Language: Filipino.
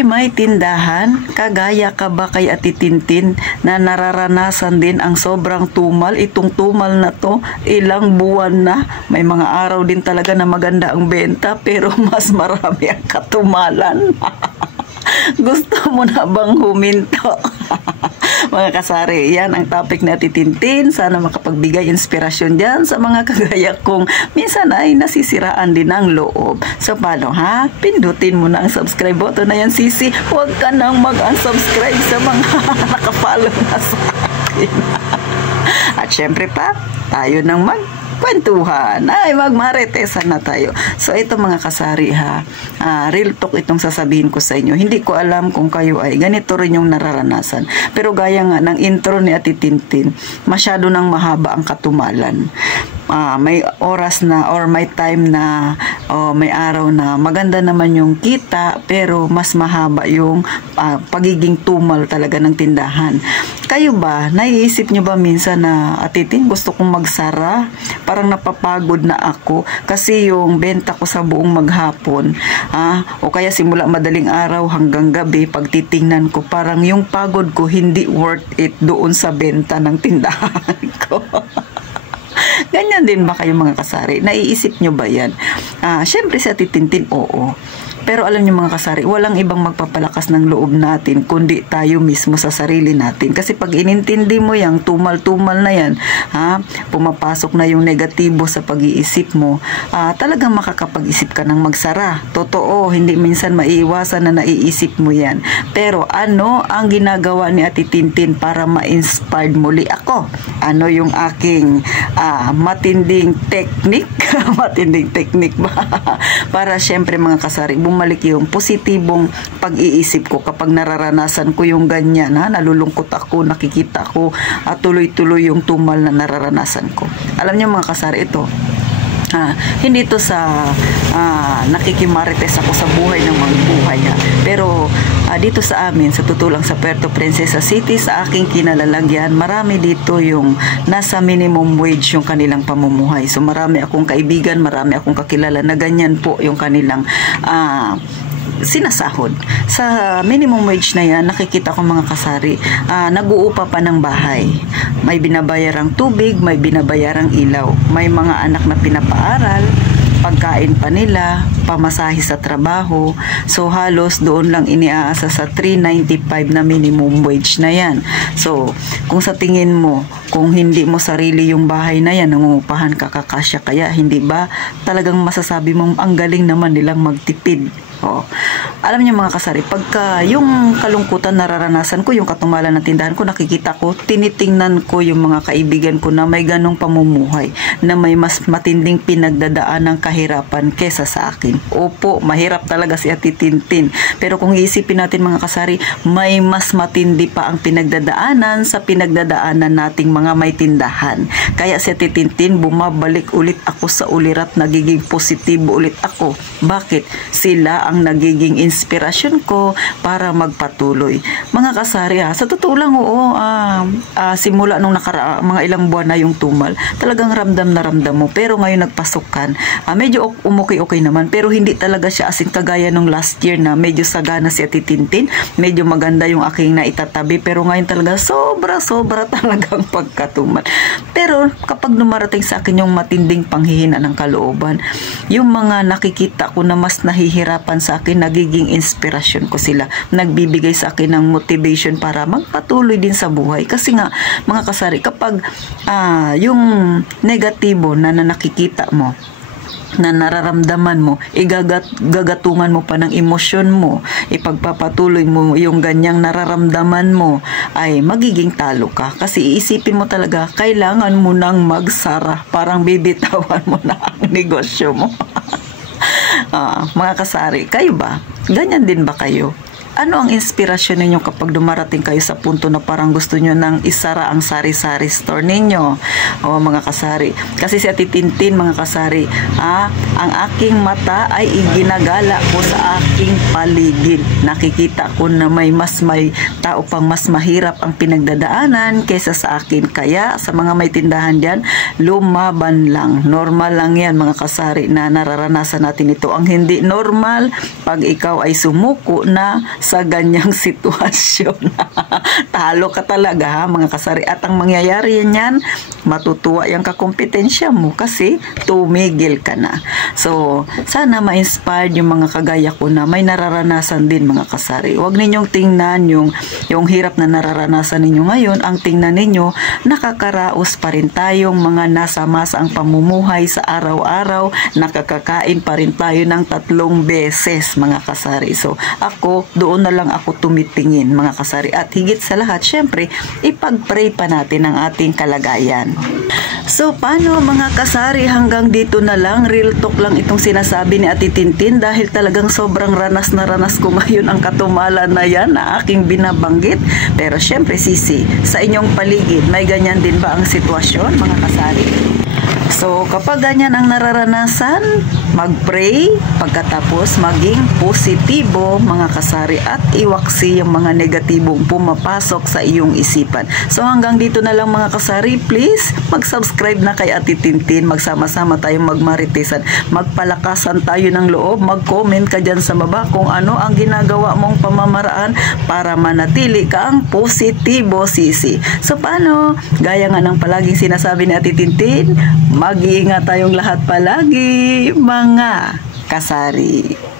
ay may tindahan? Kagaya ka ba kay Ate Tintin na nararanasan din ang sobrang tumal? Itong tumal na to, ilang buwan na. May mga araw din talaga na maganda ang benta pero mas marami ang katumalan. Gusto mo na bang huminto? Mga kasari, yan ang topic na Tintin. Sana makapagbigay inspirasyon dyan sa mga kagaya kong minsan ay nasisiraan din ang loob. So paano ha? Pindutin mo na ang subscribe button na yan, sisi. Huwag ka nang mag-unsubscribe sa mga nakafollow na sa akin. At syempre pa, tayo nang kwentuhan. Ay, magmaritesan na tayo. So, ito mga kasari ha. Real talk itong sasabihin ko sa inyo. Hindi ko alam kung kayo ay ganito rin yung nararanasan. Pero gaya nga ng intro ni Ate Tintin, masyado nang mahaba ang katumalan. May oras na or may time na may araw na maganda naman yung kita pero mas mahaba yung pagiging tumal talaga ng tindahan. Kayo ba, naiisip nyo ba minsan na Ate Tin, gusto kong magsara? Parang napapagod na ako kasi yung benta ko sa buong maghapon o kaya simula madaling araw hanggang gabi, pagtitingnan ko parang yung pagod ko hindi worth it doon sa benta ng tindahan ko. Ganyan din ba kayo mga kasari? Naiisip nyo ba yan? Syempre sa Ate Tintin, oo. Pero alam niyo mga kasari, walang ibang magpapalakas ng loob natin kundi tayo mismo sa sarili natin. Kasi pag inintindi mo yung tumal-tumal na yan, pumapasok na yung negatibo sa pag-iisip mo, talagang makakapag-isip ka ng magsara. Totoo, hindi minsan maiiwasan na naiisip mo yan. Pero ano ang ginagawa ni Ate Tintin para ma-inspired muli ako? Ano yung aking matinding technique? Matinding technique ba? Para syempre mga kasari, bumalik yung positibong pag-iisip ko kapag nararanasan ko yung ganyan, nalulungkot ako, nakikita ko at tuloy-tuloy yung tumal na nararanasan ko. Alam niyo mga kasari, ito hindi to sa nakikimarites ako sa buhay ng mga buhay pero dito sa amin, sa tutulang sa Puerto Princesa City, sa aking kinalalagyan, marami dito yung nasa minimum wage yung kanilang pamumuhay. So marami akong kaibigan, marami akong kakilala na ganyan po yung kanilang sinasahod. Sa minimum wage na yan, nakikita ko mga kasari, nag-uupa pa ng bahay. May binabayarang tubig, may binabayarang ilaw. May mga anak na pinapaaral, pagkain pa nila, pamasahe sa trabaho. So halos doon lang iniaasa sa 395 na minimum wage na yan. So kung sa tingin mo, kung hindi mo sarili yung bahay na yan, nangungupahan ka, kakasya kaya, hindi ba talagang masasabi mong ang galing naman nilang magtipid? Alam niyo mga kasari, pagka yung kalungkutan nararanasan ko, yung katumalan ng tindahan ko, nakikita ko, tinitingnan ko yung mga kaibigan ko na may ganong pamumuhay, na may mas matinding pinagdadaan ng kahirapan kesa sa akin. Opo, mahirap talaga si Ate Tintin. Pero kung iisipin natin mga kasari, may mas matindi pa ang pinagdadaanan sa pinagdadaanan nating mga may tindahan. Kaya si Ate Tintin, bumabalik ulit ako sa ulirat, nagiging positibo ulit ako. Bakit? Sila ang nagiging inspirasyon ko para magpatuloy. Mga kasari, sa totoo lang, simula nung mga ilang buwan na yung tumal, talagang ramdam na ramdam mo. Pero ngayon nagpasukan, medyo okay naman, pero hindi talaga siya asin kagaya nung last year na medyo sagana si Ate Tintin, medyo maganda yung aking naitatabi, pero ngayon talaga sobra talagang pagkatumal. Pero kapag dumarating sa akin yung matinding panghihina ng kalooban, yung mga nakikita ko na mas nahihirapan sa akin, nagiging inspirasyon ko sila. Nagbibigay sa akin ng motivation para magpatuloy din sa buhay. Kasi nga, mga kasari, kapag yung negatibo na nakikita mo, na nararamdaman mo, gagatungan mo pa ng emosyon mo, ipagpapatuloy mo yung ganyang nararamdaman mo, ay magiging talo ka. Kasi iisipin mo talaga, kailangan mo nang magsara, parang bibitawan mo na ang negosyo mo. Mga kasari, kayo ba? Ganyan din ba kayo? Ano ang inspirasyon ninyo kapag dumarating kayo sa punto na parang gusto nyo nang isara ang sari-sari store ninyo? Mga kasari. Kasi si Ate Tintin, mga kasari, ang aking mata ay iginagala ko sa aking paligid. Nakikita ko na may tao pang mas mahirap ang pinagdadaanan kaysa sa akin. Kaya sa mga may tindahan dyan, lumaban lang. Normal lang yan, mga kasari, na nararanasan natin ito. Ang hindi normal, pag ikaw ay sumuko na sa ganyang sitwasyon. Talo ka talaga, mga kasari. At ang mangyayari yan, matutuwa yung kakompetensya mo kasi tumigil ka na. So, sana ma-inspired yung mga kagaya ko na may nararanasan din, mga kasari. Huwag ninyong tingnan yung hirap na nararanasan ninyo ngayon. Ang tingnan ninyo, nakakaraos pa rin tayong mga nasa masa ang pamumuhay sa araw-araw. Nakakakain pa rin tayo ng 3 beses, mga kasari. So, doon na lang ako tumitingin, mga kasari. At higit sa lahat, syempre, ipag-pray pa natin ang ating kalagayan. So, paano, mga kasari? Hanggang dito na lang. Real talk lang itong sinasabi ni Ate Tintin dahil talagang sobrang ranas na ranas ko ngayon ang katumalan na yan na aking binabanggit. Pero syempre, Sisi, sa inyong paligid, may ganyan din ba ang sitwasyon, mga kasari? So, kapag ganyan ang nararanasan, mag-pray, pagkatapos maging positibo, mga kasari, at iwaksi yung mga negatibong pumapasok sa iyong isipan. So, hanggang dito na lang, mga kasari. Please, mag-subscribe na kay Ate Tintin. Magsama-sama tayong magmaritesan. Magpalakasan tayo ng loob. Mag-comment ka dyan sa baba kung ano ang ginagawa mong pamamaraan para manatili ka ang positibo, Sisi. So, paano? Gaya nga ng palaging sinasabi ni Ate Tintin, mag-iingat tayong lahat palagi, mga kasari.